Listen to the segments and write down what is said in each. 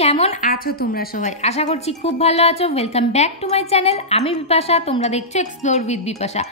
কেমন আছো তোমরা সবাই? আশা করছি খুব ভালো আছো। Welcome back to my channel. আমি বিপাশা, তোমরা দেখছো এক্সপ্লোর উইথ বিপাশা।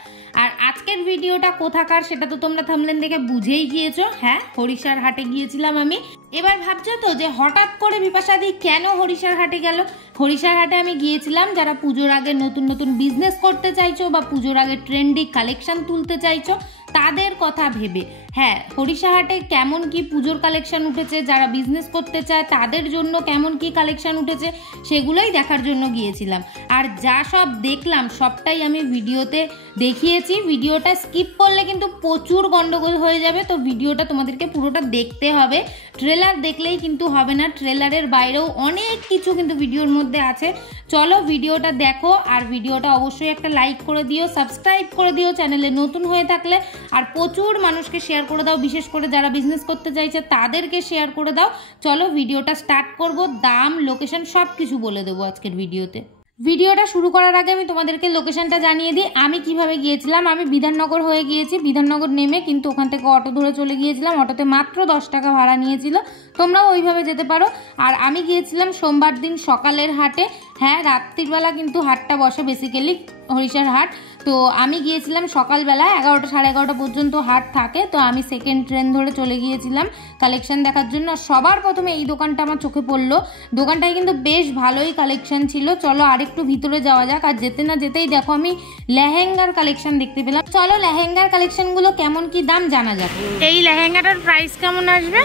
আর আজকের ভিডিওটা কোথাকার সেটা তো তোমরা থাম্বনেল দেখে বুঝেই গিয়েছো। হ্যাঁ, হরিষার হাটে গিয়েছিলাম আমি। এবার ভাবছো তো যে হঠাৎ করে বিপাশা দি কেন হরিষার হাটে গেল? হরিষার হাটে আমি গিয়েছিলাম যারা পুজোর আগে নতুন নতুন বিজনেস করতে চাইছো বা পুজোর আগে ট্রেন্ডি কালেকশন তুলতে চাইছো তাদের কথা ভেবে। হ্যাঁ, হরিষা হাটে কেমন কি পুজোর কালেকশন উঠেছে, যারা বিজনেস করতে চায় তাদের জন্য কেমন কি কালেকশন উঠেছে সেগুলোই দেখার জন্য গিয়েছিলাম। আর যা সব দেখলাম সবটাই আমি ভিডিওতে দেখিয়েছি। ভিডিওটা স্কিপ করলে কিন্তু প্রচুর গন্ডগোল হয়ে যাবে, তো ভিডিওটা তোমাদেরকে পুরোটা দেখতে হবে। ট্রেলার দেখলেই কিন্তু হবে না, ট্রেলারের বাইরেও অনেক কিছু কিন্তু ভিডিওর মধ্যে আছে। চলো ভিডিওটা দেখো, আর ভিডিওটা অবশ্যই একটা লাইক করে দিও, সাবস্ক্রাইব করে দিও চ্যানেলে নতুন হয়ে থাকলে, আর প্রচুর মানুষকে শেয়ার করে দাও, বিশেষ করে যারা বিজনেস করতে চাইছে তাদেরকে শেয়ার করে দাও। চলো ভিডিওটা স্টার্ট করব। দাম, লোকেশন সব কিছু বলে দেবো আজকের ভিডিওতে। ভিডিওটা শুরু করার আগে আমি তোমাদেরকে লোকেশনটা জানিয়ে দিই আমি কিভাবে গিয়েছিলাম। আমি বিধাননগর হয়ে গিয়েছি, বিধাননগর নেমে কিন্তু ওখান থেকে অটো ধরে চলে গিয়েছিলাম। অটোতে মাত্র 10 টাকা ভাড়া নিয়েছিল, তোমরাও ওইভাবে যেতে পারো। আর আমি গিয়েছিলাম সোমবার দিন সকালের হাটে। হ্যাঁ, রাত্রিবেলা কিন্তু হাটটা বসে বেসিক্যালি হরিষার হাট। তো আমি গিয়েছিলাম সকালবেলা 11টা সাড়ে 11টা পর্যন্ত হাট থাকে। তো আমি সেকেন্ড ট্রেন ধরে চলে গিয়েছিলাম কালেকশন দেখার জন্য। সবার প্রথমে এই দোকানটা আমার চোখে পড়লো। দোকানটায় কিন্তু বেশ ভালোই কালেকশন ছিল। চলো আরেকটু ভিতরে যাওয়া যাক। আর যেতে না যেতেই দেখো আমি লেহেঙ্গার কালেকশন দেখতে পেলাম। চলো লেহেঙ্গার কালেকশনগুলো কেমন কি দাম জানা যাক। এই লেহেঙ্গাটার প্রাইস কেমন আসবে?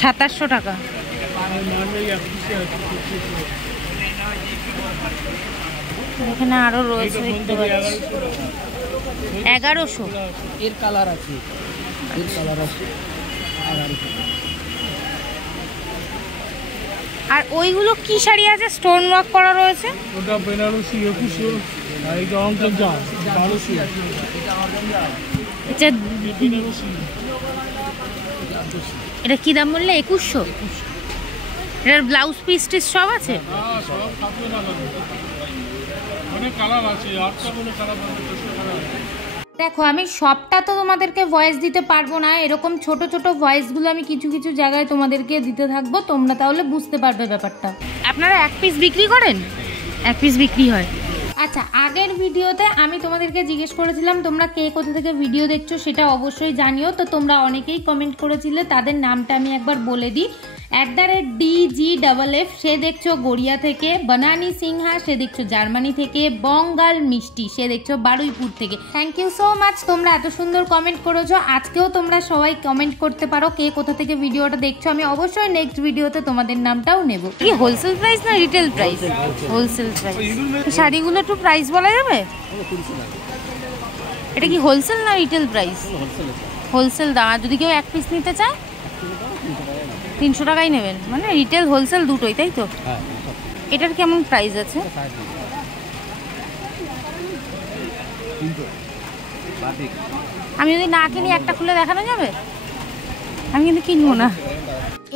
2700 টাকা। এখানে আরো রয়েছে, দেখতে পাচ্ছি 1100 এর কালার আছে, এর কালার আছে। আর ওইগুলো কি শাড়ি আছে স্টোন ওয়ার্ক করা রয়েছে? ওটা বেনারসি 2100, আর এটা অঙ্কজা 1200। এটা বেনারসি, এটা কি দাম বললে? 2100। এটার ব্লাউজ পিস টিস সব আছে? হ্যাঁ, সব থাকবে না, অনেক কালার আছে। আটটা কোনো কালার আছে। দেখো আমি সবটা তো তোমাদেরকে ভয়েস দিতে পারবো না, এরকম ছোট ছোট ভয়েসগুলো আমি কিছু কিছু জায়গায় তোমাদেরকে দিতে থাকবো, তোমরা তাহলে বুঝতে পারবে ব্যাপারটা। আপনারা এক পিস বিক্রি করেন? এক পিস বিক্রি হয়। আচ্ছা, আগের ভিডিওতে আমি তোমাদেরকে জিজ্ঞেস করেছিলাম তোমরা কে কোথা থেকে ভিডিও দেখছো সেটা অবশ্যই জানিও। তো তোমরা অনেকেই কমেন্ট করেছিলে, তাদের নামটা আমি একবার বলে দিই। @DGFF সে দেখছো গড়িয়া থেকে, বনানী সিংহা সে দেখছো জার্মানি থেকে, বঙ্গাল মিষ্টি সে দেখছো বারুইপুর থেকে। থ্যাংক ইউ সো মাচ, তোমরা এত সুন্দর কমেন্ট করেছো। আজকেও তোমরা সবাই কমেন্ট করতে পারো কে কোথা থেকে ভিডিওটা দেখছো। আমি অবশ্যই নেক্সট ভিডিওতে তোমাদের নামটাও নেব। কি হোলসেল প্রাইস না রিটেল প্রাইস? Wholesale price. শাড়িগুলো একটু প্রাইস বলা যাবে? এটা কি হোলসেল না রিটেল প্রাইস? হোলসেল দাম। আর যদি কেউ এক পিস নিতে চায় 300 টাকাই নেবেন, মানে রিটেল হোলসেল দুটোই, তাই তো? এটার কেমন প্রাইস আছে? আমি যদি না কিনি একটা খুলে দেখানো যাবে? আমি কিন্তু কিনবো না।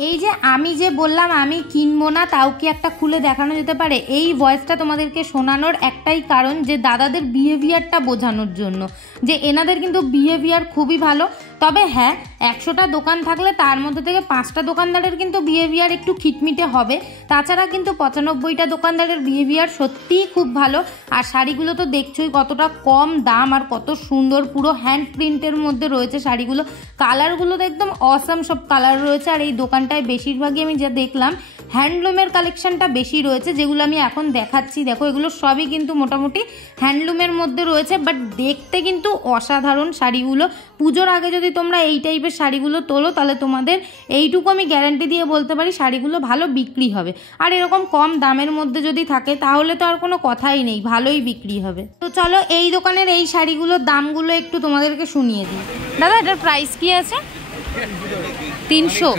এই যে আমি যে বললাম আমি কিনবো না, তাও কি একটা খুলে দেখানো যেতে পারে? এই ভয়েসটা তোমাদেরকে শোনানোর একটাই কারণ, যে দাদাদের বিহেভিয়ারটা বোঝানোর জন্য, যে এনাদের কিন্তু বিহেভিয়ার খুবই ভালো। তবে হ্যাঁ, 100টা দোকান থাকলে তার মধ্যে থেকে 5টা দোকানদারের কিন্তু বিহেভিয়ার একটু খিটমিটে হবে। তাছাড়া কিন্তু 95টা দোকানদারের বিহেভিয়ার সত্যিই খুব ভালো। আর শাড়িগুলো তো দেখছোই কতটা কম দাম আর কত সুন্দর, পুরো হ্যান্ড প্রিন্টের মধ্যে রয়েছে শাড়িগুলো। কালারগুলো তো একদম অসাম সব কালার রয়েছে। আর এই দোকানটায় বেশিরভাগই আমি যা দেখলাম হ্যান্ডলুমের কালেকশনটা বেশি রয়েছে, যেগুলো আমি এখন দেখাচ্ছি। দেখো এগুলো সবই কিন্তু মোটামুটি হ্যান্ডলুমের মধ্যে রয়েছে, বাট দেখতে কিন্তু অসাধারণ শাড়িগুলো। পুজোর আগে যদি তোমরা এই টাইপের শাড়িগুলো তোলো তাহলে তোমাদের এইটুকু আমি গ্যারান্টি দিয়ে বলতে পারি শাড়িগুলো ভালো বিক্রি হবে। আর এরকম কম দামের মধ্যে যদি থাকে তাহলে তো আর কোনো কথাই নেই, ভালোই বিক্রি হবে। তো চলো এই দোকানের এই শাড়িগুলোর দামগুলো একটু তোমাদেরকে শুনিয়ে দিই। দাদা এটার প্রাইস কি আছে? 300।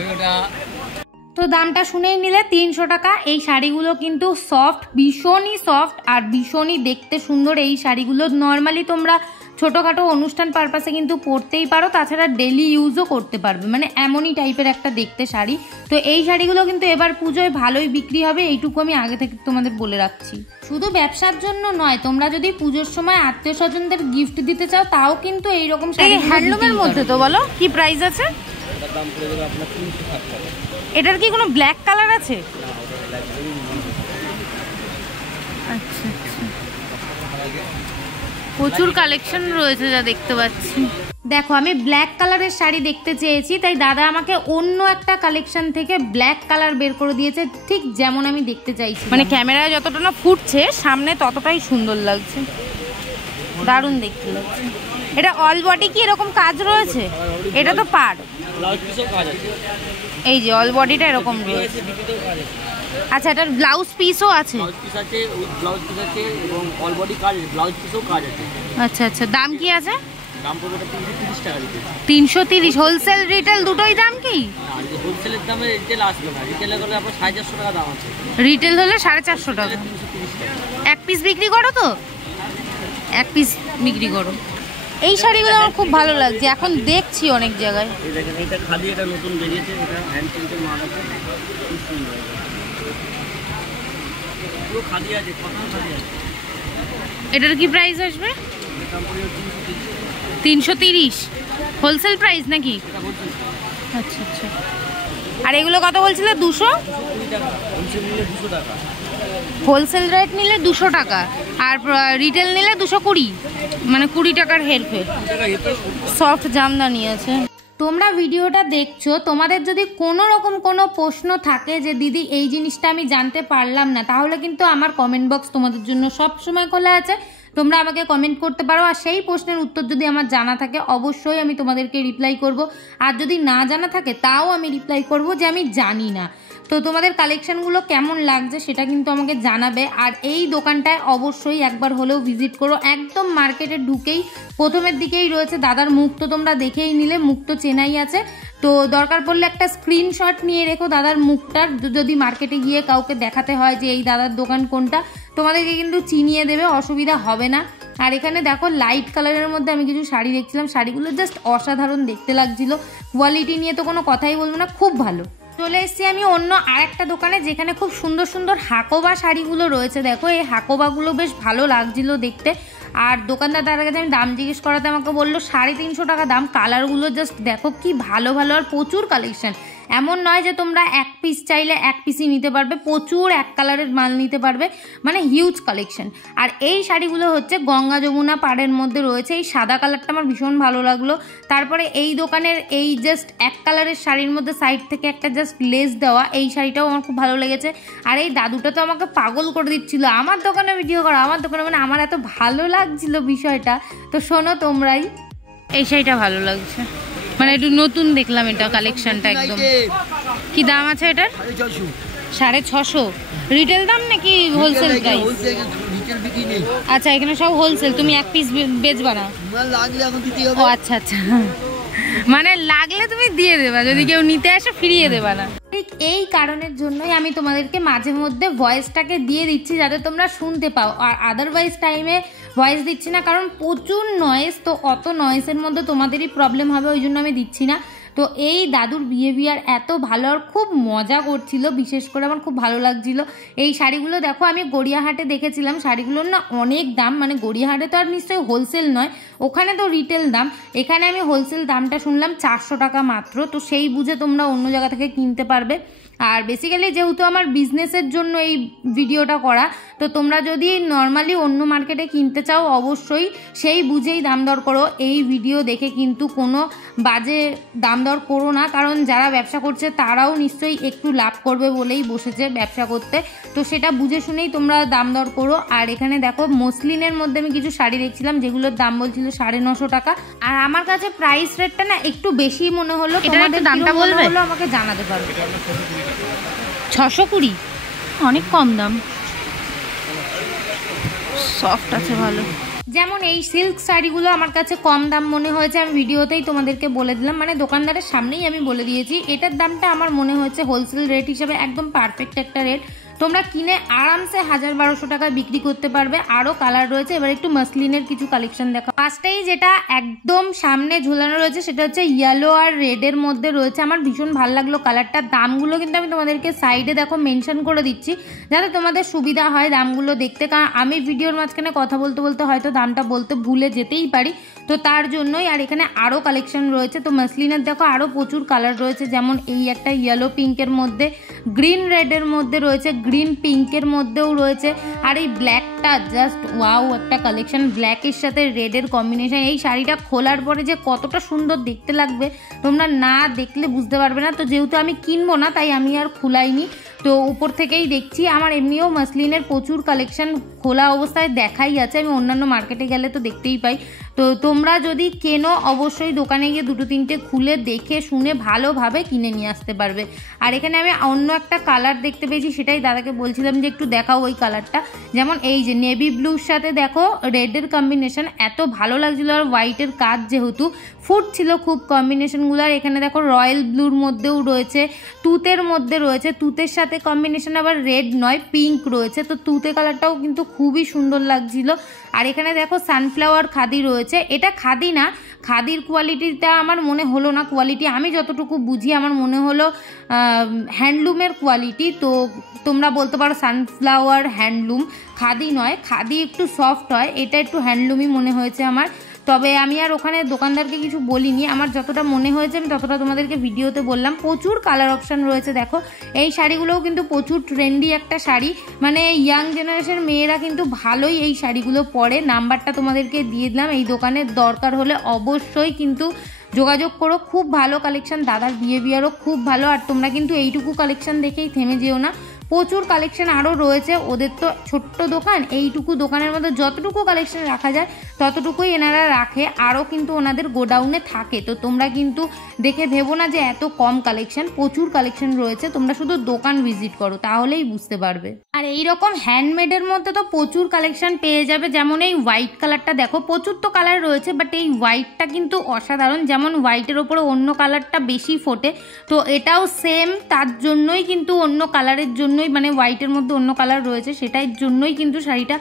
তো দামটা শুনেই নিলে 300 টাকা। এই শাড়িগুলো কিন্তু সফট, ভীষণই সফট আর ভীষণই দেখতে সুন্দর। এই শাড়িগুলো নর্মালি তোমরা ছোটোখাটো অনুষ্ঠান পারপাসে কিন্তু পরতেই পারো, তাছাড়া ডেলি ইউজও করতে পারবে, মানে এমনই টাইপের একটা দেখতে শাড়ি। তো এই শাড়িগুলো কিন্তু এবার পুজোয় ভালোই বিক্রি হবে, এইটুকু আমি আগে থেকে তোমাদের বলে রাখছি। শুধু ব্যবসার জন্য নয়, তোমরা যদি পুজোর সময় আত্মীয় স্বজনদের গিফট দিতে চাও তাও কিন্তু এইরকম শাড়ি। হ্যান্ডলুমের মধ্যে তো বলো কি প্রাইস আছে? দাম পড়ে যাবে আপনার 360 টাকা। এটার কি কোনো ব্ল্যাক কালার আছে? না, ওটা ব্ল্যাক কালারই নেই। আচ্ছা আচ্ছা, প্রচুর কালেকশন রয়েছে যা দেখতে পাচ্ছি। দেখো আমি ব্ল্যাক কালারের শাড়ি দেখতে চেয়েছি, তাই দাদা আমাকে অন্য একটা কালেকশন থেকে ব্ল্যাক কালার বের করে দিয়েছে, ঠিক যেমন আমি দেখতে চাইছি। মানে ক্যামেরায় যতটা না ফুটছে সামনে ততটাই সুন্দর লাগছে, দারুণ দেখতে লাগছে। এটা অল বডি কি এরকম কাজ রয়েছে? এটা তো পাড়, ব্লাউজ পিসও কাজ আছে। এই যে অল বডিটা এরকম রয়েছে। বিপিতেও কাজ আছে। আচ্ছা, এটার ব্লাউজ পিসও আছে? ব্লাউজ পিস আছে, ব্লাউজ পিস আছে এবং অল বডি কাজ আছে, ব্লাউজ পিসও কাজ আছে। আচ্ছা আচ্ছা, দাম কি আছে? দাম পড়বে 330 টাকা দিতে। 330? হোলসেল রিটেল দুটোই দাম কি? না, যে হোলসেলের দামে রিটেল আসবে না, রিটেলে করলে আপনার 450 টাকা দাম আছে। রিটেল হলে 450 টাকা। 330 টাকা। এক পিস বিক্রি করো তো? এক পিস বিক্রি করো। এই শাড়িগুলো আমার খুব ভালো লাগছে, এখন দেখছি অনেক জায়গায়। এই দেখেন, এটা খালি, এটা নতুন বেরিয়েছে, এটা হ্যান্ড প্রিন্টের মাল আছে, খুব সুন্দর। পুরো খালি আছে, কটন খালি আছে। এটার কি প্রাইস আসবে? দাম পড়বে 330। 330 হোলসেল প্রাইস নাকি? এটা বলছেন আচ্ছা আচ্ছা। আর এগুলো কত বলছিলে? 200? 220 টাকা, হোলসেল নিলে 200 টাকা। হোলসেল রেট নিলে 200 টাকা, আর রিটেল নিলে 220, মানে 20 টাকার হেরফের। সফট জামদানি আছে। তোমরা ভিডিওটা দেখছো, তোমাদের যদি কোনো রকম কোনো প্রশ্ন থাকে যে দিদি এই জিনিসটা আমি জানতে পারলাম না, তাহলে কিন্তু আমার কমেন্ট বক্স তোমাদের জন্য সব সময় খোলা আছে, তোমরা আমাকে কমেন্ট করতে পারো। আর সেই প্রশ্নের উত্তর যদি আমার জানা থাকে অবশ্যই আমি তোমাদেরকে রিপ্লাই করব, আর যদি না জানা থাকে তাও আমি রিপ্লাই করব যে আমি জানি না। তো তোমাদের কালেকশনগুলো কেমন লাগছে সেটা কিন্তু আমাকে জানাবে। আর এই দোকানটায় অবশ্যই একবার হলেও ভিজিট করো। একদম মার্কেটে ঢুকেই প্রথমের দিকেই রয়েছে দাদার মুখ, তো তোমরা দেখেই নিলে, মুখ তো চেনাই আছে। তো দরকার পড়লে একটা স্ক্রিনশট নিয়ে রেখো দাদার মুখটার, যদি মার্কেটে গিয়ে কাউকে দেখাতে হয় যে এই দাদার দোকান কোনটা, তোমাদেরকে কিন্তু চিনিয়ে দেবে, অসুবিধা হবে না। আর এখানে দেখো লাইট কালারের মধ্যে আমি কিছু শাড়ি দেখছিলাম, শাড়িগুলো জাস্ট অসাধারণ দেখতে লাগছিল। কোয়ালিটি নিয়ে তো কোনো কথাই বলবো না, খুব ভালো। চলে এসেছি আমি অন্য আরেকটা দোকানে, যেখানে খুব সুন্দর সুন্দর হাকোবা শাড়িগুলো রয়েছে। দেখো এই হাকোবাগুলো বেশ ভালো লাগছিল দেখতে। আর দোকানদার তার কাছে আমি দাম জিজ্ঞেস করাতে আমাকে বললো 350 টাকা দাম। কালারগুলো জাস্ট দেখো কি ভালো ভালো, আর প্রচুর কালেকশন। এমন নয় যে তোমরা এক পিস চাইলে এক পিসই নিতে পারবে, প্রচুর এক কালারের মাল নিতে পারবে, মানে হিউজ কালেকশন। আর এই শাড়িগুলো হচ্ছে গঙ্গা যমুনা পাড়ের মধ্যে রয়েছে। এই সাদা কালারটা আমার ভীষণ ভালো লাগলো। তারপরে এই দোকানের এই জাস্ট এক কালারের শাড়ির মধ্যে সাইড থেকে একটা জাস্ট লেস দেওয়া, এই শাড়িটাও আমার খুব ভালো লেগেছে। আর এই দাদুটা তো আমাকে পাগল করে দিচ্ছিল, আমার দোকানে ভিডিও করা, আমার দোকানে, মানে আমার এত ভালো লাগছিল বিষয়টা। তো শোনো তোমরাই, এই শাড়িটা ভালো লাগছে, মানে একটু নতুন দেখলাম এটা কালেকশনটা একদম। কি দাম আছে এটার? 650। রিটেল দাম নাকি হোলসেল প্রাইস? আচ্ছা, এখানে সব হোলসেল, তুমি এক পিস বেচবা না? ও আচ্ছা আচ্ছা, মানে লাগলে তুমি দিয়ে দেবা, যদি কেউ নিতে আসে ফিরিয়ে দেবা না। ঠিক এই কারণের জন্যই আমি তোমাদেরকে মাঝে মধ্যে ভয়েসটাকে দিয়ে দিচ্ছি, যাতে তোমরা শুনতে পাও। আর আদারওয়াইজ টাইমে ভয়েস দিচ্ছি না, কারণ প্রচুর নয়েজ, তো অত নয়েজের মধ্যে তোমাদেরই প্রবলেম হবে, ওই জন্য আমি দিচ্ছি না। তো এই দাদুর বিহেভিয়ার এত ভালো, আর খুব মজা করছিল, বিশেষ করে আমার খুব ভালো লাগছিল। এই শাড়িগুলো দেখো আমি গড়িয়াহাটে দেখেছিলাম, শাড়িগুলোর না অনেক দাম, মানে গড়িয়াহাটে তো আর নিশ্চয়ই হোলসেল নয়, ওখানে তো রিটেল দাম। এখানে আমি হোলসেল দামটা শুনলাম 400 টাকা মাত্র, তো সেই বুঝে তোমরা অন্য জায়গা থেকে কিনতে পারবে। আর বেসিক্যালি যেহেতু আমার বিজনেসের জন্য এই ভিডিওটা করা, তো তোমরা যদি নর্মালি অন্য মার্কেটে কিনতে চাও অবশ্যই সেই বুঝেই দাম দর করো। এই ভিডিও দেখে কিন্তু কোনো বাজে দাম দর করো না, কারণ যারা ব্যবসা করছে তারাও নিশ্চয়ই একটু লাভ করবে বলেই বসেছে ব্যবসা করতে, তো সেটা বুঝে শুনেই তোমরা দাম দর করো। আর এখানে দেখো মসলিনের মধ্যে আমি কিছু শাড়ি দেখছিলাম, যেগুলোর দাম বলছিল 950 টাকা। আর আমার কাছে প্রাইস রেটটা না একটু বেশি মনে হলো, তোমাদের দামটা বলবে আমাকে জানাতে পারো। 620, অনেক কম দাম, সফট আছে ভালো। যেমন এই সিল্ক শাড়িগুলো আমার কাছে কম দাম মনে হয়েছে, আমি ভিডিওতেই তোমাদেরকে বলে দিলাম, মানে দোকানদারের সামনেই আমি বলে দিয়েছি। এটার দামটা আমার মনে হয়েছে হোলসেল রেট হিসেবে একদম পারফেক্ট একটা রেট। তোমরা কিনে আরামসে 1000-1200 টাকায় বিক্রি করতে পারবে। আরও কালার রয়েছে। এবার একটু মাসলিনের কিছু কালেকশন দেখো। ফার্স্টেই যেটা একদম সামনে ঝুলানো রয়েছে সেটা হচ্ছে ইয়েলো আর রেডের মধ্যে রয়েছে। আমার ভীষণ ভালো লাগলো কালারটা। দামগুলো কিন্তু আমি তোমাদেরকে সাইডে দেখো মেনশন করে দিচ্ছি যাতে তোমাদের সুবিধা হয় দামগুলো দেখতে, কারণ আমি ভিডিওর মাঝখানে কথা বলতে বলতে হয়তো দামটা বলতে ভুলে যেতেই পারি, তো তার জন্যই। আর এখানে আরও কালেকশন রয়েছে। তো মাসলিনের দেখো আরও প্রচুর কালার রয়েছে, যেমন এই একটা ইয়েলো পিঙ্কের মধ্যে, গ্রিন রেডের মধ্যে রয়েছে, গ্রিন পিঙ্কের মধ্যেও রয়েছে। আর এই ব্ল্যাকটা জাস্ট ওয়াও একটা কালেকশন, ব্ল্যাকের সাথে রেডের কম্বিনেশন। এই শাড়িটা খোলার পরে যে কতটা সুন্দর দেখতে লাগবে তোমরা না দেখলে বুঝতে পারবে না। তো যেহেতু আমি কিনবো না তাই আমি আর খুলাইনি, তো উপর থেকেই দেখছি। আমার এমনিও মাসলিনের প্রচুর কালেকশন খোলা অবস্থায় দেখাই আছে, আমি অন্যান্য মার্কেটে গেলে তো দেখতেই পাই। তো তোমরা যদি কেনো অবশ্যই দোকানে গিয়ে 2-3টে খুলে দেখে শুনে ভালোভাবে কিনে নিয়ে আসতে পারবে। আর এখানে আমি অন্য একটা কালার দেখতে পেয়েছি, সেটাই দাদাকে বলছিলাম যে একটু দেখাও ওই কালারটা। যেমন এই যে নেভি ব্লুর সাথে দেখো রেডের কম্বিনেশন এত ভালো লাগছিল, আর হোয়াইটের কাজ যেহেতু ফুট ছিল খুব কম্বিনেশনগুলো। আর এখানে দেখো রয়্যাল ব্লুর মধ্যেও রয়েছে, তুতের মধ্যে রয়েছে, তুতের সাথে কম্বিনেশন আবার রেড নয় পিঙ্ক রয়েছে। তো তুতে কালারটাও কিন্তু খুবই সুন্দর লাগছিল। আর এখানে দেখো সানফ্লাওয়ার খাদি রয়েছে। এটা খাদি না, খাদির কোয়ালিটিটা আমার মনে হলো না, কোয়ালিটি আমি যতটুকু বুঝি আমার মনে হলো হ্যান্ডলুমের কোয়ালিটি। তো তোমরা বলতে পারো সানফ্লাওয়ার হ্যান্ডলুম, খাদি নয়, খাদি একটু সফট হয়, এটা একটু হ্যান্ডলুমই মনে হয়েছে আমার। তবে আমি আর ওখানে দোকানদারকে কিছু বলিনি, আমার যতটা মনে হয়েছে আমি ততটা তোমাদেরকে ভিডিওতে বললাম। প্রচুর কালার অপশান রয়েছে দেখো। এই শাড়িগুলোও কিন্তু প্রচুর ট্রেন্ডি একটা শাড়ি, মানে ইয়াং জেনারেশন মেয়েরা কিন্তু ভালোই এই শাড়িগুলো পরে। নাম্বারটা তোমাদেরকে দিয়ে দিলাম, এই দোকানের দরকার হলে অবশ্যই কিন্তু যোগাযোগ করো। খুব ভালো কালেকশন, দাদার বিহেভিয়ারও খুব ভালো। আর তোমরা কিন্তু এইটুকু কালেকশন দেখেই থেমে যেও না, প্রচুর কালেকশন আরও রয়েছে। ওদের তো ছোট্ট দোকান, এইটুকু দোকানের মধ্যে যতটুকু কালেকশন রাখা যায় ততটুকুই এনারা রাখে, আরও কিন্তু ওনাদের গোডাউনে থাকে। তো তোমরা কিন্তু দেখে ভেবো না যে এত কম কালেকশন, প্রচুর কালেকশন রয়েছে। তোমরা শুধু দোকান ভিজিট করো তাহলেই বুঝতে পারবে। আর এইরকম হ্যান্ডমেডের মধ্যে তো প্রচুর কালেকশন পেয়ে যাবে। যেমন এই হোয়াইট কালারটা দেখো, প্রচুর তো কালার রয়েছে বাট এই হোয়াইটটা কিন্তু অসাধারণ। যেমন হোয়াইটের ওপরে অন্য কালারটা বেশি ফোটে, তো এটাও সেম, তার জন্যই কিন্তু অন্য কালারের জন্যই, মানে হোয়াইটের মধ্যে অন্য কালার রয়েছে সেটার জন্যই কিন্তু শাড়িটা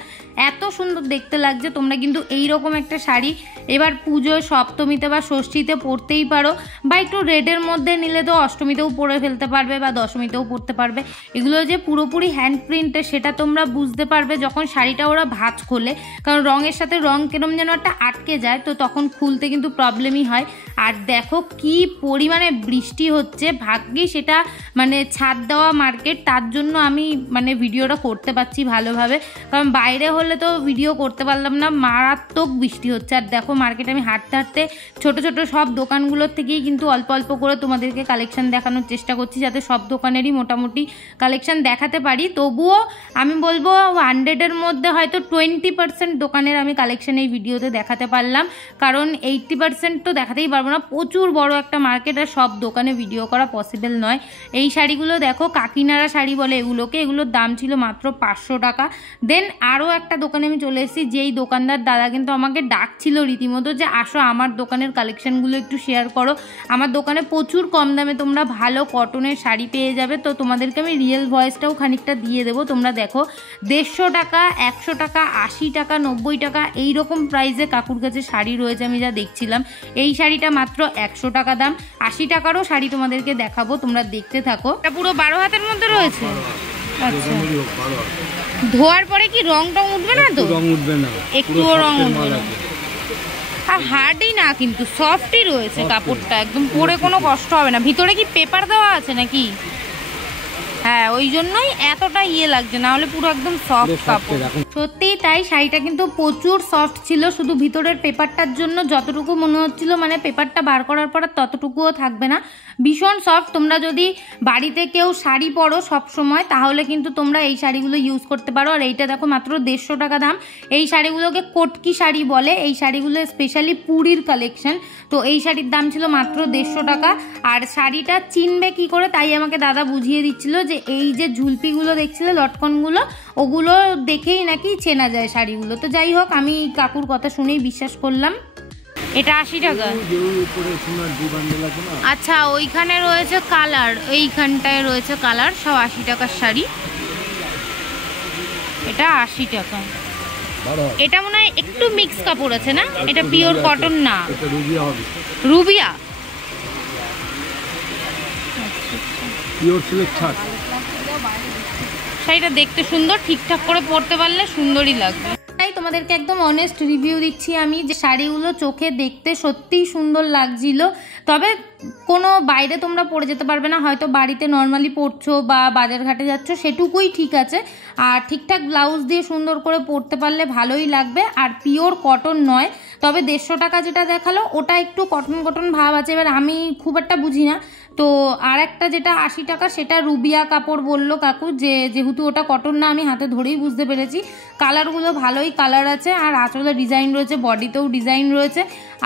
এত সুন্দর দেখতে লাগছে। তোমরা কিন্তু এইরকম একটা শাড়ি এবার পুজোয় সপ্তমীতে বা ষষ্ঠীতে পরতেই পারো, বা একটু রেডের মধ্যে নিলে তো অষ্টমীতেও পরে ফেলতে পারবে বা দশমীতেও পরতে পারবে। এগুলো যে পুরোপুরি হ্যান্ড প্রিন্টে সেটা তোমরা বুঝতে পারবে যখন শাড়িটা ওরা ভাঁজ খোলে, কারণ রঙের সাথে রং কেরম যেন একটা আটকে যায়, তো তখন খুলতে কিন্তু প্রবলেমই হয়। আর দেখো কি পরিমাণে বৃষ্টি হচ্ছে, ভাগ্যি সেটা মানে ছাদ দেওয়া মার্কেট, তার জন্য আমি মানে ভিডিওটা করতে পারছি ভালোভাবে, কারণ বাইরে হলে তো ভিডিও করতে পারলাম না, মারাত্মক বৃষ্টি হচ্ছে। আর দেখো মার্কেটে আমি হাঁটতে হাঁটতে ছোট ছোট সব দোকানগুলোর থেকেই কিন্তু অল্প অল্প করে তোমাদেরকে কালেকশন দেখানোর চেষ্টা করছি, যাতে সব দোকানেরই মোটামুটি কালেকশন দেখাতে পারি। তবুও আমি বলবো 100-এর মধ্যে হয়তো 20% দোকানের আমি কালেকশন এই ভিডিওতে দেখাতে পারলাম, কারণ 80% তো দেখাতেই পারবো না, প্রচুর বড় একটা মার্কেট আর সব দোকানে ভিডিও করা পসিবল নয়। এই শাড়িগুলো দেখো কাকিনাড়া শাড়ি বলে এগুলোকে, এগুলোর দাম ছিল মাত্র 500 টাকা। দেন আরও একটা দোকানে আমি চলে এসেছি, যেই দোকানদার দাদা কিন্তু আমাকে ডাকছিল রীতিমতো যে আসো আমার দোকানের কালেকশনগুলো একটু শেয়ার করো। আমার দোকানে প্রচুর কম দামে তোমরা ভালো কটনের শাড়ি পেয়ে যাবে। তো তোমাদেরকে আমি রিয়েল ভয়েসটাও খানিকটা দিয়ে দেবো। তোমরা দেখো 150 টাকা, 100 টাকা, 80 টাকা, 90 টাকা এইরকম প্রাইসে কাকুর কাছে শাড়ি রয়েছে আমি যা দেখছিলাম। এই শাড়িটা মাত্র 100 টাকা দাম, 80 টাকারও শাড়ি তোমাদেরকে দেখাবো, তোমরা দেখতে থাকো। এটা পুরো 12 হাতের মধ্যে রয়েছে। আচ্ছা, ধোয়ার পরে কি রং টং উঠবে না? তো রং উঠবে না, একটুও রং উঠবে না। আর হার্ডই না কিন্তু সফটই রয়েছে কাপড়টা, একদম পরে কোনো কষ্ট হবে না। ভিতরে কি পেপার দেওয়া আছে নাকি? হ্যাঁ, ওই জন্যই এতটা ইয়ে লাগছে, না হলে পুরো একদম সফট কাপড়। সত্যিই তাই, শাড়িটা কিন্তু প্রচুর সফট ছিল, শুধু ভিতরের পেপারটার জন্য যতটুকু মনে হচ্ছিল মানে পেপারটা বার করার পর ততটুকুও থাকবে না, ভীষণ সফট। তোমরা যদি বাড়িতে কেউ শাড়ি পরো সব সময় তাহলে কিন্তু তোমরা এই শাড়িগুলো ইউজ করতে পারো। আর এইটা দেখো মাত্র 150 টাকা দাম। এই শাড়িগুলোকে কটকি শাড়ি বলে, এই শাড়িগুলো স্পেশালি পুরীর কালেকশন। তো এই শাড়ির দাম ছিল মাত্র 150 টাকা। আর শাড়িটা চিনবে কি করে তাই আমাকে দাদা বুঝিয়ে দিচ্ছিল যে এই যে ঝুলপিগুলো দেখছিলে লটকনগুলো, ওগুলো দেখেই নাকি চেনা যায় শাড়িগুলো। তো যাই হোক, আমি কাকুর কথা শুনেই বিশ্বাস করলাম। এটা 80 টাকা। আচ্ছা, ওইখানে রয়েছে কালার, এইখানটায় রয়েছে কালার, সব 80 টাকার শাড়ি। এটা 80 টাকা। এটা মনে হয় একটু মিক্স কাপড় আছে না, এটা পিওর কটন না, রুবিয়া পিওর সিল্ক ছাট। শাড়িটা দেখতে সুন্দর, ঠিকঠাক করে পরতে পারলে সুন্দরই লাগবে। তাই তোমাদেরকে একদম অনেস্ট রিভিউ দিচ্ছি আমি, যে শাড়িগুলো চোখে দেখতে সত্যিই সুন্দর লাগছিল। তবে কোনো বাইরে তোমরা পরে যেতে পারবে না, হয়তো বাড়িতে নর্মালি পরছো বা বাজার ঘাটে যাচ্ছ, সেটুকুই ঠিক আছে। আর ঠিকঠাক ব্লাউজ দিয়ে সুন্দর করে পরতে পারলে ভালোই লাগবে। আর পিওর কটন নয়, তবে 150 টাকা যেটা দেখালো ওটা একটু কটন কটন ভাব আছে, এবার আমি খুব একটা বুঝি না। তো আর একটা যেটা 80 টাকা সেটা রুবিয়া কাপড় বললো কাকু, যেহেতু ওটা কটন না আমি হাতে ধরেই বুঝতে পেরেছি। কালারগুলো ভালোই কালার আছে, আর আঁচলে ডিজাইন রয়েছে, বডিতেও ডিজাইন রয়েছে।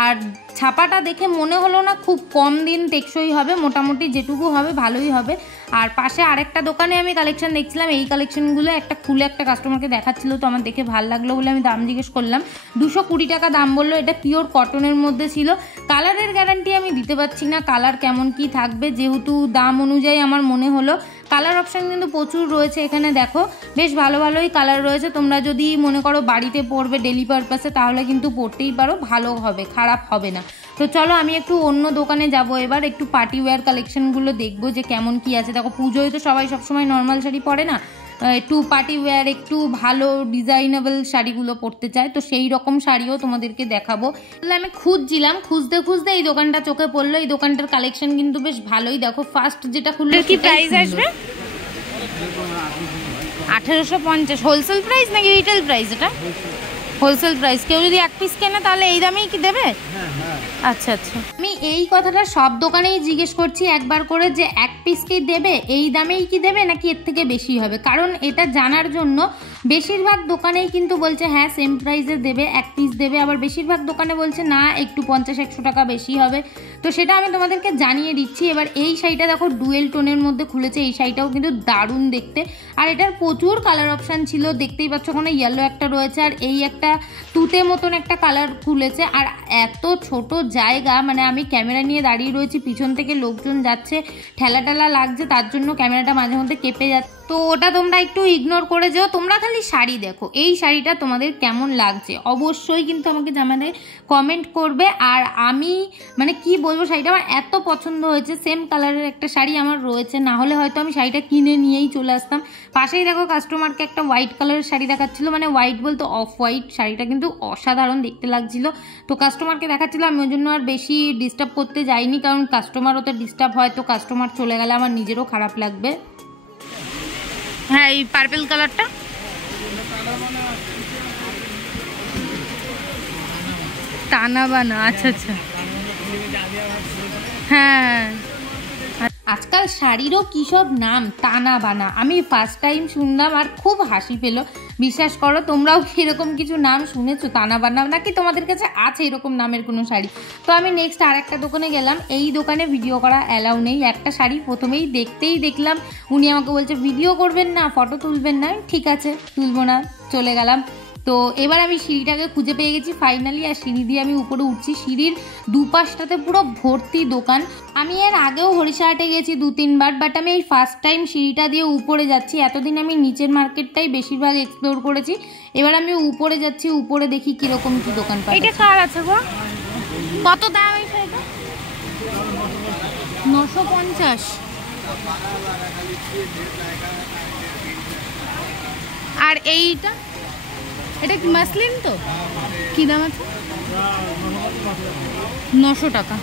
আর ছাপাটা দেখে মনে হলো না খুব কম দিন টেকসই হবে, মোটামুটি যেটুকু হবে ভালোই হবে। আর পাশে আরেকটা দোকানে আমি কালেকশন দেখছিলাম, এই কালেকশনগুলো একটা খুলে একটা কাস্টমারকে দেখাচ্ছিল, তো আমার দেখে ভালো লাগলো বলে আমি দাম জিজ্ঞেস করলাম। 220 টাকা দাম বললো। এটা পিওর কটনের মধ্যে ছিল। কালারের গ্যারান্টি আমি দিতে পারছি না কালার কেমন কি থাকবে, যেহেতু দাম অনুযায়ী আমার মনে হলো। কালার অপশান কিন্তু প্রচুর রয়েছে এখানে, দেখো বেশ ভালো ভালোই কালার রয়েছে। তোমরা যদি মনে করো বাড়িতে পরবে ডেলি পারপাসে, তাহলে কিন্তু পরতেই পারো, ভালো হবে, খারাপ হবে না। তো চলো আমি একটু অন্য দোকানে যাব এবার, একটু পার্টি ওয়্যার কালেকশনগুলো দেখবো যে কেমন কি আছে। দেখো পুজোয় তো সবাই সবসময় নর্মাল শাড়ি পরে না, একটু পার্টি ওয়্যার, একটু ভালো ডিজাইনেবল শাড়িগুলো পরতে চায়, তো সেই রকম শাড়িও তোমাদেরকে দেখাবো। আমি খুঁজছিলাম, খুঁজতে খুঁজতে এই দোকানটা চোখে পড়লো। এই দোকানটার কালেকশন কিন্তু বেশ ভালোই। দেখো ফার্স্ট যেটা খুললো, কি প্রাইস আসবে? 1850। হোলসেল প্রাইস নাকি রিটেল প্রাইস? এটা হোলসেল প্রাইস। কেউ যদি এক পিস কেনে তাহলে এই দামেই কি দেবে? আচ্ছা আচ্ছা, আমি এই কথাটা সব দোকানেই জিজ্ঞেস করছি একবার করে, যে এক পিস কি দেবে, এই দামেই কি দেবে নাকি এর থেকে বেশি হবে। কারণ এটা জানার জন্য বেশিরভাগ দোকানেই কিন্তু বলছে হ্যাঁ সেম প্রাইসে দেবে, এক পিস দেবে। আবার বেশিরভাগ দোকানে বলছে না একটু 50-100 টাকা বেশি হবে। তো সেটা আমি তোমাদেরকে জানিয়ে দিচ্ছি। এবার এই শাড়িটা দেখো ডুয়েল টোনের মধ্যে খুলেছে, এই শাড়িটাও কিন্তু দারুণ দেখতে। আর এটার প্রচুর কালার অপশান ছিল, দেখতেই পাচ্ছ ওখানে ইয়েলো একটা রয়েছে, আর এই একটা তুতে মতন একটা কালার খুলেছে। আর এত ছোট জায়গা, মানে আমি ক্যামেরা নিয়ে দাঁড়িয়ে রয়েছি, পিছন থেকে লোকজন যাচ্ছে, ঠেলা ঠেলা লাগছে, তার জন্য ক্যামেরাটা মাঝে মধ্যে কেঁপে যাচ্ছে। তো ওটা তোমরা একটু ইগনোর করে যেও। তোমরা খালি শাড়ি দেখো, এই শাড়িটা তোমাদের কেমন লাগছে অবশ্যই কিন্তু আমাকে জানাতে কমেন্ট করবে। আর আমি মানে কি বলবো, শাড়িটা আমার এত পছন্দ হয়েছে। সেম কালারের একটা শাড়ি আমার রয়েছে, না হলে হয়তো আমি শাড়িটা কিনে নিয়েই চলে আসতাম। পাশেই দেখো কাস্টমারকে একটা হোয়াইট কালারের শাড়ি দেখাচ্ছিল, মানে হোয়াইট বলতে অফ হোয়াইট। শাড়িটা কিন্তু অসাধারণ দেখতে লাগছিল, তো কাস্টমারকে দেখাচ্ছিল। আমি ওই জন্য আর বেশি ডিস্টার্ব করতে যাইনি, কারণ কাস্টমার ওতে ডিস্টার্ব হয়, তো কাস্টমার চলে গেলে আমার নিজেরও খারাপ লাগবে। হ্যাঁ এই পার্পল কালারটা টানা বানা, আচ্ছা আচ্ছা হ্যাঁ। আজকাল শাড়িরও কী সব নাম, টানা বানা, আমি ফার্স্ট টাইম শুনলাম আর খুব হাসি পেলো। বিশ্বাস করো তোমরাও এরকম কিছু নাম শুনেছো, টানা বানা, নাকি তোমাদের কাছে আছে এরকম নামের কোনো শাড়ি? তো আমি নেক্সট আর একটা দোকানে গেলাম। এই দোকানে ভিডিও করা অ্যালাউ নেই। একটা শাড়ি প্রথমেই দেখতেই দেখলাম, উনি আমাকে বলছে ভিডিও করবেন না, ফটো তুলবেন না। ঠিক আছে তুলবো না, চলে গেলাম। তো এবার আমি সিঁড়িটাকে খুঁজে পেয়ে গেছি ফাইনালি, আর সিঁড়ি দিয়ে আমি উপরে উঠছি। সিঁড়ির দুপাশটাতে পুরো ভর্তি দোকান। আমি এর আগেও হরিশাহাটে গেছি 2-3 বার, বাট আমি এই ফার্স্ট টাইম সিঁড়িটা দিয়ে উপরে যাচ্ছি। এতদিন আমি নিচের মার্কেটটাই বেশিরভাগ এক্সপ্লোর করেছি, এবার আমি উপরে যাচ্ছি। উপরে দেখি কিরকম কি দোকান পাই। এটা কার আছে গো? কত দাম এই শাড়িটা? 950। আর এইটা, এটা কি মাসলিন? তো কি দাম আছে? 900 টাকা।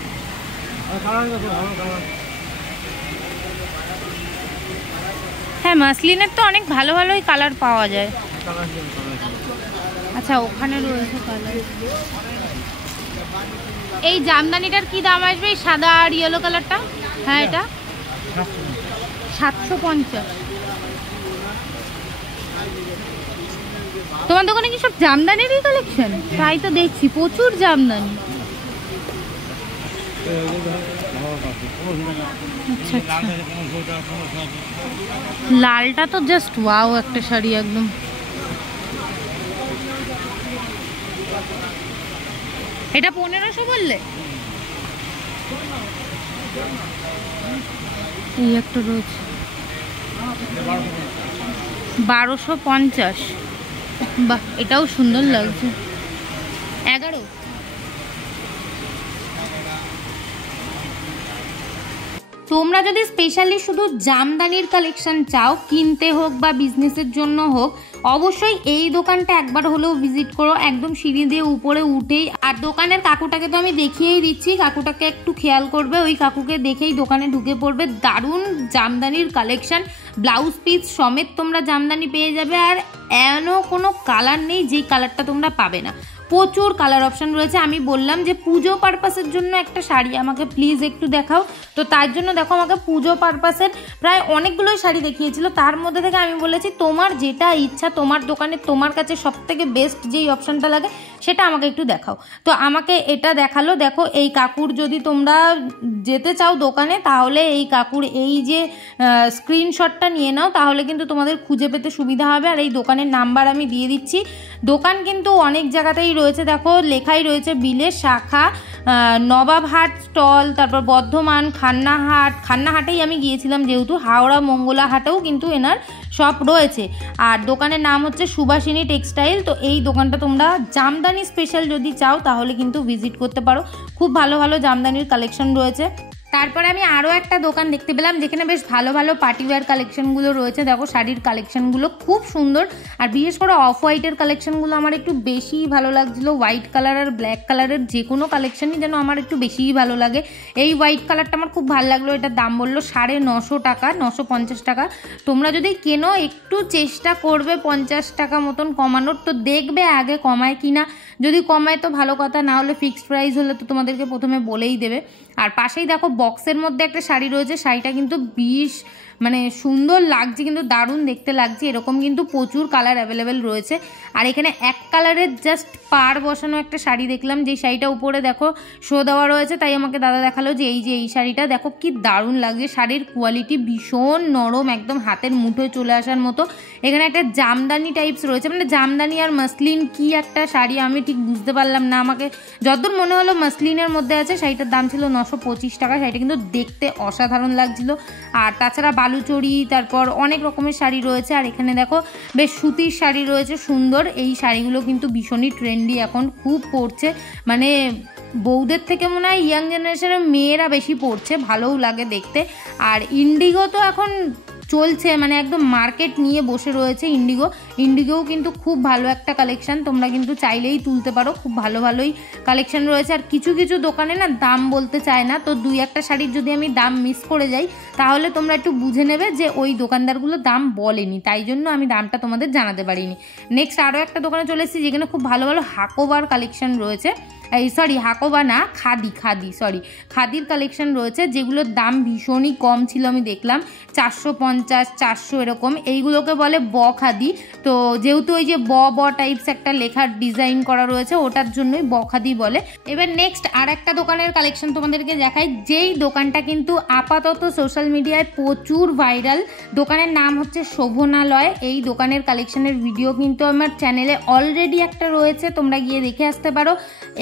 হ্যাঁ মাসলিনের তো অনেক ভালো ভালোই কালার পাওয়া যায়। আচ্ছা ওখানে রয়েছে কালার। এই জামদানিটার কি দাম আসবে, এই সাদা আর ইয়েলো কালারটা? হ্যাঁ এটা 750। তোমার দোকানে কি সব জামদানিরই কালেকশন? তাই তো দেখছি প্রচুর জামদানি। আচ্ছা লালটা তো জাস্ট ওয়াও একটা শাড়ি একদম। এটা 1500 বললে? এই একটা রয়েছে 1250। বাহ, এটাও সুন্দর লাগছে। 11। তোমরা যদি স্পেশালি শুধু জামদানির কালেকশন চাও, কিনতে হোক বা বিজনেসের জন্য হোক, অবশ্যই এই দোকানটা একবার হলেও ভিজিট করো, একদম সিঁড়ি দিয়ে উপরে উঠেই। আর দোকানের কাকুটাকে তো আমি দেখিয়েই দিচ্ছি, কাকুটাকে একটু খেয়াল করবে, ওই কাকুকে দেখেই দোকানে ঢুকে পড়বে। দারুণ জামদানির কালেকশন, ব্লাউজ পিস সমেত তোমরা জামদানি পেয়ে যাবে। আর এমনও কোনো কালার নেই যেই কালারটা তোমরা পাবে না, প্রচুর কালার অপশন রয়েছে। আমি বললাম যে পুজো পারপাসের জন্য একটা শাড়ি আমাকে প্লিজ একটু দেখাও, তো তার জন্য দেখো আমাকে পুজো পারপাসের প্রায় অনেকগুলোই শাড়ি দেখিয়েছিল। তার মধ্যে থেকে আমি বলেছি তোমার যেটা ইচ্ছা, তোমার দোকানে তোমার কাছে সব থেকে বেস্ট যেই অপশানটা লাগে সেটা আমাকে একটু দেখাও। তো আমাকে এটা দেখালো। দেখো এই কাকুর যদি তোমরা যেতে চাও দোকানে, তাহলে এই কাকুর এই যে স্ক্রিনশটটা নিয়ে নাও, তাহলে কিন্তু তোমাদের খুঁজে পেতে সুবিধা হবে। আর এই দোকানের নাম্বার আমি দিয়ে দিচ্ছি। দোকান কিন্তু অনেক জায়গাতেই রয়েছে, দেখো লেখাই রয়েছে বিলের শাখা, নবাবহাট স্টল, তারপর বর্ধমান, খান্নাহাটেই আমি গিয়েছিলাম যেহেতু, হাওড়া মঙ্গলা হাটেও কিন্তু এনার শপ রয়েছে। আর দোকানের নাম হচ্ছে সুভাষিনী টেক্সটাইল। তো এই দোকানটা তোমরা জামদানি স্পেশাল যদি চাও তাহলে কিন্তু ভিজিট করতে পারো, খুব ভালো ভালো জামদানির কালেকশন রয়েছে। তারপরে আমি আরও একটা দোকান দেখতে পেলাম যেখানে বেশ ভালো ভালো পার্টিওয়্যার কালেকশনগুলো রয়েছে। দেখো শাড়ির কালেকশনগুলো খুব সুন্দর, আর বিশেষ করে অফ হোয়াইটের কালেকশনগুলো আমার একটু বেশিই ভালো লাগছিলো। হোয়াইট কালার আর ব্ল্যাক কালারের যে কোনো কালেকশনই যেন আমার একটু বেশিই ভালো লাগে। এই হোয়াইট কালারটা আমার খুব ভালো লাগলো। এটার দাম বললো 950 টাকা, 950 টাকা। তোমরা যদি কেনো একটু চেষ্টা করবে 50 টাকা মতন কমানোর, তো দেখবে আগে কমায় কিনা, যদি কমায় তো ভালো কথা, না হলে ফিক্সড প্রাইস হলে তো তোমাদেরকে প্রথমে বলেই দেবে। আর পাশেই দেখো বক্সের মধ্যে একটা শাড়ি রয়েছে, শাড়িটা কিন্তু বেশ মানে সুন্দর লাগছে, কিন্তু দারুণ দেখতে লাগছে। এরকম কিন্তু প্রচুর কালার অ্যাভেলেবেল রয়েছে। আর এখানে এক কালারের জাস্ট পার বসানো একটা শাড়ি দেখলাম, যে শাড়িটা উপরে দেখো শো দেওয়া রয়েছে, তাই আমাকে দাদা দেখালো যে এই শাড়িটা দেখো কি দারুণ লাগছে। শাড়ির কোয়ালিটি ভীষণ নরম, একদম হাতের মুঠোয় চলে আসার মতো। এখানে একটা জামদানি টাইপস রয়েছে, মানে জামদানি আর মাসলিন কি একটা শাড়ি আমি ঠিক বুঝতে পারলাম না, আমাকে যতদূর মনে হলো মাসলিনের মধ্যে আছে। শাড়িটার দাম ছিল 925 টাকা। শাড়িটা কিন্তু দেখতে অসাধারণ লাগছিল। আর তাছাড়া বালুচরি, তারপর অনেক রকমের শাড়ি রয়েছে। আর এখানে দেখো বেশ সুতির শাড়ি রয়েছে সুন্দর। এই শাড়িগুলো কিন্তু ভীষণই ট্রেন্ডি, এখন খুব পরছে, মানে বউদের থেকে মনে হয় ইয়াং জেনারেশনের মেয়েরা বেশি পরছে, ভালোও লাগে দেখতে। আর ইন্ডিগো তো এখন চলছে, মানে একদম মার্কেট নিয়ে বসে রয়েছে ইন্ডিগোও কিন্তু খুব ভালো একটা কালেকশন, তোমরা কিন্তু চাইলেই তুলতে পারো, খুব ভালো ভালোই কালেকশন রয়েছে। আর কিছু কিছু দোকানে না দাম বলতে চায় না, তো 2-1টা শাড়ির যদি আমি দাম মিস করে যাই তাহলে তোমরা একটু বুঝে নেবে যে ওই দোকানদারগুলো দাম বলেনি, তাই জন্য আমি দামটা তোমাদের জানাতে পারিনি। নেক্সট আরও একটা দোকানে চলে এসেছি যেখানে খুব ভালো ভালো হাকোবার কালেকশন রয়েছে। হাকোবা না, খাদির কালেকশন রয়েছে, যেগুলোর দাম ভীষণই কম ছিল। আমি দেখলাম 450, 400 এরকম। এইগুলোকে বলে খাদি। তো যেহেতু ওই যে টাইপস একটা লেখার ডিজাইন করা রয়েছে, ওটার জন্যই খাদি বলে। এবার নেক্সট আর একটা দোকানের কালেকশন তোমাদেরকে দেখাই, যেই দোকানটা কিন্তু আপাতত সোশ্যাল মিডিয়ায় প্রচুর ভাইরাল। দোকানের নাম হচ্ছে শোভনালয়। এই দোকানের কালেকশনের ভিডিও কিন্তু আমার চ্যানেলে অলরেডি একটা রয়েছে, তোমরা গিয়ে দেখে আসতে পারো।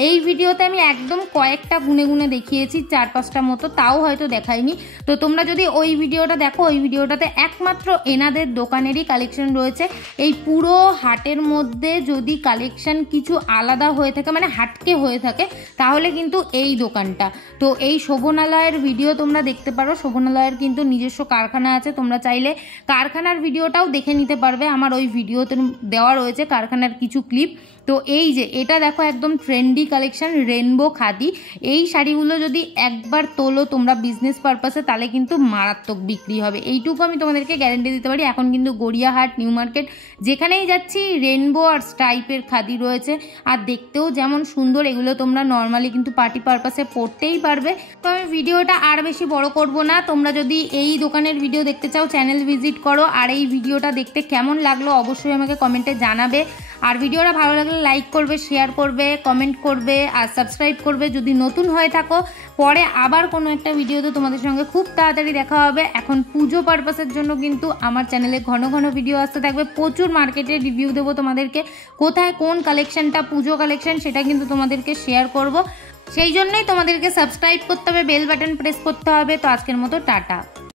এই ভিডিওতে আমি একদম কয়েকটা গুনে গুনে দেখিয়েছি, 4-5টা মতো, তাও হয়তো দেখাইনি। তো তোমরা যদি ওই ভিডিওটা দেখো, ওই ভিডিওটাতে একমাত্র এনাদের দোকানেরই কালেকশন রয়েছে। এই পুরো হাটের মধ্যে যদি কালেকশন কিছু আলাদা হয়ে থাকে, মানে হাটকে হয়ে থাকে, তাহলে কিন্তু এই দোকানটা। তো এই শোভনালয়ের ভিডিও তোমরা দেখতে পারো। শোভনালয়ের কিন্তু নিজস্ব কারখানা আছে, তোমরা চাইলে কারখানার ভিডিওটাও দেখে নিতে পারবে, আমার ওই ভিডিওতে দেওয়া রয়েছে কারখানার কিছু ক্লিপ। তো এই যে এটা দেখো একদম ট্রেন্ডি কালেকশন, রেনবো খাদি। এই শাড়িগুলো যদি একবার তোলো তোমরা বিজনেস পারপাসে, তাহলে কিন্তু মারাত্মক বিক্রি হবে, এইটুকু আমি তোমাদেরকে গ্যারেন্টি দিতে পারি। এখন কিন্তু গড়িয়াহাট, নিউ মার্কেট যেখানেই যাচ্ছি রেনবো আর স্ট্রাইপের খাদি রয়েছে, আর দেখতেও যেমন সুন্দর। এগুলো তোমরা নর্মালি কিন্তু পার্টি পারপাসে পরতেই পারবে। তো আমি ভিডিওটা আর বেশি বড় করব না। তোমরা যদি এই দোকানের ভিডিও দেখতে চাও চ্যানেল ভিজিট করো। আর এই ভিডিওটা দেখতে কেমন লাগলো অবশ্যই আমাকে কমেন্টে জানাবে। আর ভিডিওটা ভালো লাগলে লাইক করবে, শেয়ার করবে, কমেন্ট করবে আর সাবস্ক্রাইব করবে যদি নতুন হয়ে থাকো। পরে আবার কোনো একটা ভিডিওতে তোমাদের সঙ্গে খুব তাড়াতাড়ি দেখা হবে। এখন পুজো পারপাসের জন্য কিন্তু আমার চ্যানেলে ঘন ঘন ভিডিও আসতে থাকবে, প্রচুর মার্কেটের রিভিউ দেবো তোমাদেরকে, কোথায় কোন কালেকশনটা পুজো কালেকশন সেটা কিন্তু তোমাদেরকে শেয়ার করব। সেই জন্যই তোমাদেরকে সাবস্ক্রাইব করতে হবে, বেল বাটন প্রেস করতে হবে। তো আজকের মতো টাটা।